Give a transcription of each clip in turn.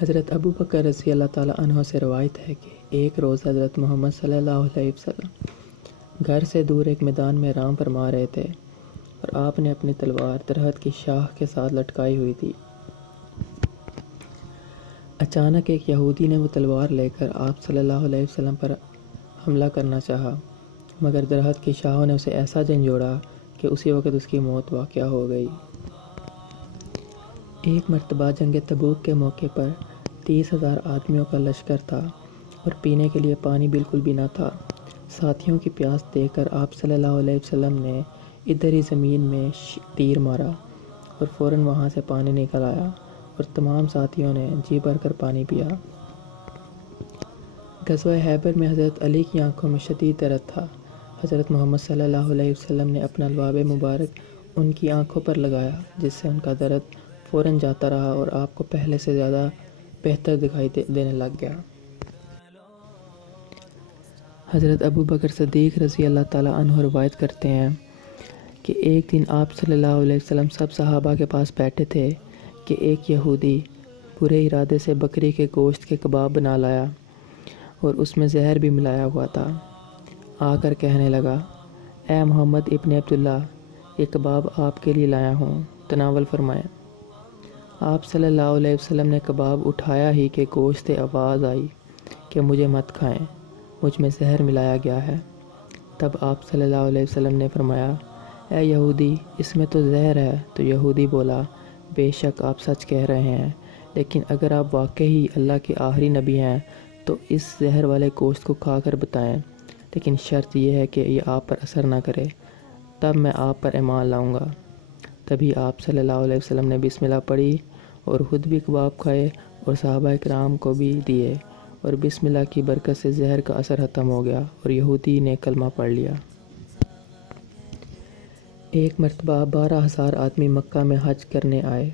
حضرت ابو بکر رضی اللہ تعالیٰ عنہ سے روایت ہے کہ ایک روز حضرت محمد صلی اللہ علیہ وسلم گھر سے دور ایک میدان میں آرام فرما رہے تھے اور آپ نے اپنی تلوار درخت کی شاخ کے ساتھ لٹکائی ہوئی تھی۔ اچانک ایک یہودی نے وہ تلوار لے کر آپ صلی اللہ علیہ وسلم پر حملہ کرنا چاہا، مگر درخت کی شاخوں نے اسے ایسا جھنجھوڑا کہ اسی وقت اس کی موت واقع ہو گئی۔ ایک مرتبہ جنگ تبوک کے موقع پر 30,000 آدمیوں کا لشکر تھا اور پینے کے لیے پانی بالکل بھی نہ تھا۔ ساتھیوں کی پیاس دیکھ کر آپ صلی اللہ علیہ وسلم نے ادھر ہی زمین میں تیر مارا اور فوراً وہاں سے پانی نکل آیا اور تمام ساتھیوں نے جی بھر کر پانی پیا۔ غزوہ خیبر میں حضرت علی کی آنکھوں میں شدید درد تھا۔ حضرت محمد صلی اللہ علیہ وسلم نے اپنا لباب مبارک ان کی آنکھوں پر لگایا، جس سے ان کا درد فوراً جاتا رہا اور آپ کو پہلے سے زیادہ بہتر دکھائی دینے لگ گیا۔ حضرت ابو بکر صدیق رضی اللہ تعالیٰ عنہ روایت کرتے ہیں کہ ایک دن آپ صلی اللہ علیہ وسلم سب صحابہ کے پاس بیٹھے تھے کہ ایک یہودی برے ارادے سے بکری کے گوشت کے کباب بنا لایا اور اس میں زہر بھی ملایا ہوا تھا۔ آ کر کہنے لگا، اے محمد ابن عبداللہ، یہ کباب آپ کے لیے لایا ہوں، تناول فرمائیں۔ آپ صلی اللہ علیہ وسلم نے کباب اٹھایا ہی کہ گوشت سے آواز آئی کہ مجھے مت کھائیں، مجھ میں زہر ملایا گیا ہے۔ تب آپ صلی اللہ علیہ وسلم نے فرمایا، اے یہودی، اس میں تو زہر ہے۔ تو یہودی بولا، بے شک آپ سچ کہہ رہے ہیں، لیکن اگر آپ واقعی اللہ کے آخری نبی ہیں تو اس زہر والے گوشت کو کھا کر بتائیں، لیکن شرط یہ ہے کہ یہ آپ پر اثر نہ کرے، تب میں آپ پر ایمان لاؤں گا۔ تبھی آپ صلی اللہ علیہ وسلم نے بسم اللہ پڑھی اور خود بھی کباب کھائے اور صحابہ کرام کو بھی دیے، اور بسم اللہ کی برکت سے زہر کا اثر ختم ہو گیا اور یہودی نے کلمہ پڑھ لیا۔ ایک مرتبہ 12,000 آدمی مکہ میں حج کرنے آئے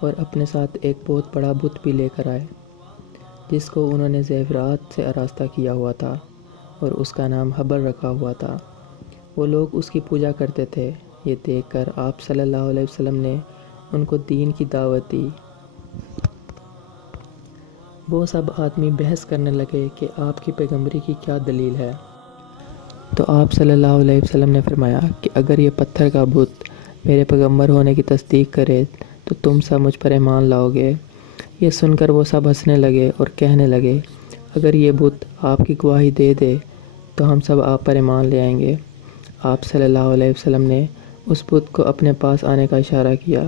اور اپنے ساتھ ایک بہت بڑا بت بھی لے کر آئے، جس کو انہوں نے زیورات سے آراستہ کیا ہوا تھا اور اس کا نام حبل رکھا ہوا تھا۔ وہ لوگ اس کی پوجا کرتے تھے۔ یہ دیکھ کر آپ صلی اللہ علیہ وسلم نے ان کو دین کی دعوت دی۔ وہ سب آدمی بحث کرنے لگے کہ آپ کی پیغمبری کی کیا دلیل ہے۔ تو آپ صلی اللہ علیہ وسلم نے فرمایا کہ اگر یہ پتھر کا بت میرے پیغمبر ہونے کی تصدیق کرے تو تم سب مجھ پر ایمان لاؤ گے۔ یہ سن کر وہ سب ہنسنے لگے اور کہنے لگے، اگر یہ بت آپ کی گواہی دے دے تو ہم سب آپ پر ایمان لے آئیں گے۔ آپ صلی اللہ علیہ وسلم نے اس بت کو اپنے پاس آنے کا اشارہ کیا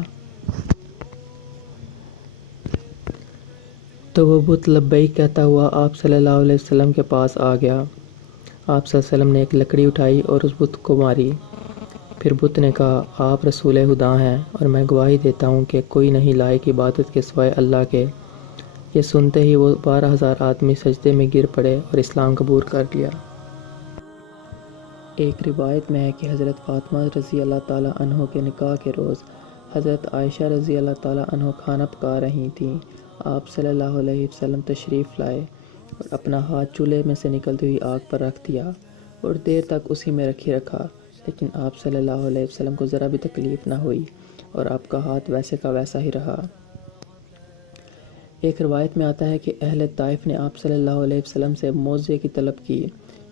تو وہ بت لبیک کہتا ہوا آپ صلی اللہ علیہ وسلم کے پاس آ گیا۔ آپ صلی اللہ علیہ وسلم نے ایک لکڑی اٹھائی اور اس بت کو ماری۔ پھر بت نے کہا، آپ رسول خدا ہیں اور میں گواہی دیتا ہوں کہ کوئی نہیں لائق عبادت کے سوائے اللہ کے۔ یہ سنتے ہی وہ 12,000 آدمی سجدے میں گر پڑے اور اسلام قبول کر لیا۔ ایک روایت میں ہے کہ حضرت فاطمہ رضی اللہ تعالیٰ عنہ کے نکاح کے روز حضرت عائشہ رضی اللہ تعالیٰ عنہ کھانا پکا رہی تھیں۔ آپ صلی اللہ علیہ وسلم تشریف لائے اور اپنا ہاتھ چولہے میں سے نکلتی ہوئی آگ پر رکھ دیا اور دیر تک اسی میں رکھا، لیکن آپ صلی اللہ علیہ وسلم کو ذرا بھی تکلیف نہ ہوئی اور آپ کا ہاتھ ویسے کا ویسا ہی رہا۔ ایک روایت میں آتا ہے کہ اہل طائف نے آپ صلی اللہ علیہ وسلم سے معجزے کی طلب کی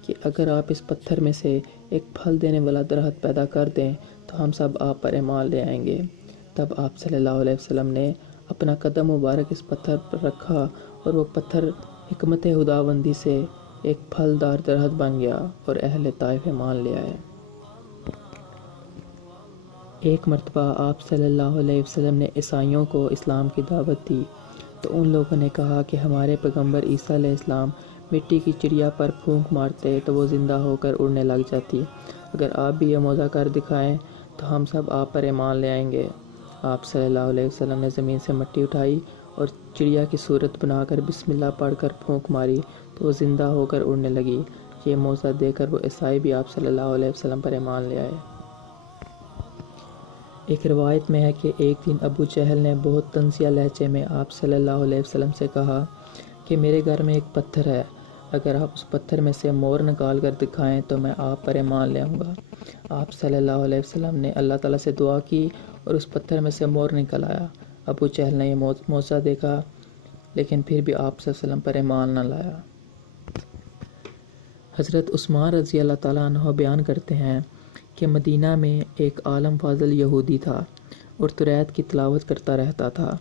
کہ اگر آپ اس پتھر میں سے ایک پھل دینے والا درخت پیدا کر دیں تو ہم سب آپ پر ایمان لے آئیں گے۔ تب آپ صلی اللہ علیہ وسلم نے اپنا قدم مبارک اس پتھر پر رکھا اور وہ پتھر حکمت خداوندی سے ایک پھلدار درخت بن گیا اور اہل طائف ایمان لے آئے۔ ایک مرتبہ آپ صلی اللہ علیہ وسلم نے عیسائیوں کو اسلام کی دعوت دی تو ان لوگوں نے کہا کہ ہمارے پیغمبر عیسیٰ علیہ السلام مٹی کی چڑیا پر پھونک مارتے تو وہ زندہ ہو کر اڑنے لگ جاتی، اگر آپ بھی یہ معجزہ کر دکھائیں تو ہم سب آپ پر ایمان لے آئیں گے۔ آپ صلی اللہ علیہ وسلم نے زمین سے مٹی اٹھائی اور چڑیا کی صورت بنا کر بسم اللہ پڑھ کر پھونک ماری تو وہ زندہ ہو کر اڑنے لگی۔ یہ معجزہ دیکھ کر وہ عیسائی بھی آپ صلی اللہ علیہ وسلم پر ایمان لے آئے۔ ایک روایت میں ہے کہ ایک دن ابو جہل نے بہت طنزیہ لہجے میں آپ صلی اللہ علیہ وسلم سے کہا کہ میرے گھر میں ایک پتھر ہے، اگر آپ اس پتھر میں سے مور نکال کر دکھائیں تو میں آپ پر ایمان لے آؤں گا۔ آپ صلی اللہ علیہ وسلم نے اللہ تعالیٰ سے دعا کی اور اس پتھر میں سے مور نکل آیا۔ ابو جہل نے یہ معجزہ دیکھا لیکن پھر بھی آپ صلی اللہ علیہ وسلم پر ایمان نہ لایا۔ حضرت عثمان رضی اللہ تعالیٰ عنہ بیان کرتے ہیں کہ مدینہ میں ایک عالم فاضل یہودی تھا اور توریت کی تلاوت کرتا رہتا تھا۔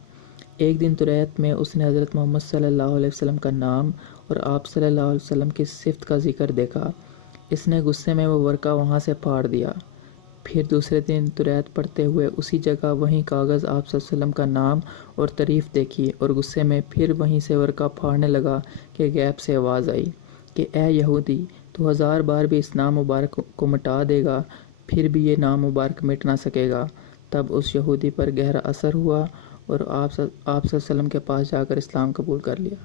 ایک دن توریت میں اس نے حضرت محمد صلی اللہ علیہ وسلم کا نام اور آپ صلی اللہ علیہ وسلم کی صفت کا ذکر دیکھا۔ اس نے غصے میں وہ ورقہ وہاں سے پھاڑ دیا۔ پھر دوسرے دن توریت پڑھتے ہوئے اسی جگہ وہیں کاغذ آپ صلی اللہ علیہ وسلم کا نام اور تعریف دیکھی اور غصے میں پھر وہیں سے ورقہ پھاڑنے لگا کہ غیب سے آواز آئی کہ اے یہودی، تو 1000 بار بھی اس نام مبارک کو مٹا دے گا پھر بھی یہ نام مبارک مٹ نہ سکے گا۔ تب اس یہودی پر گہرا اثر ہوا اور آپ صلی اللہ علیہ وسلم کے پاس جا کر اسلام قبول کر لیا۔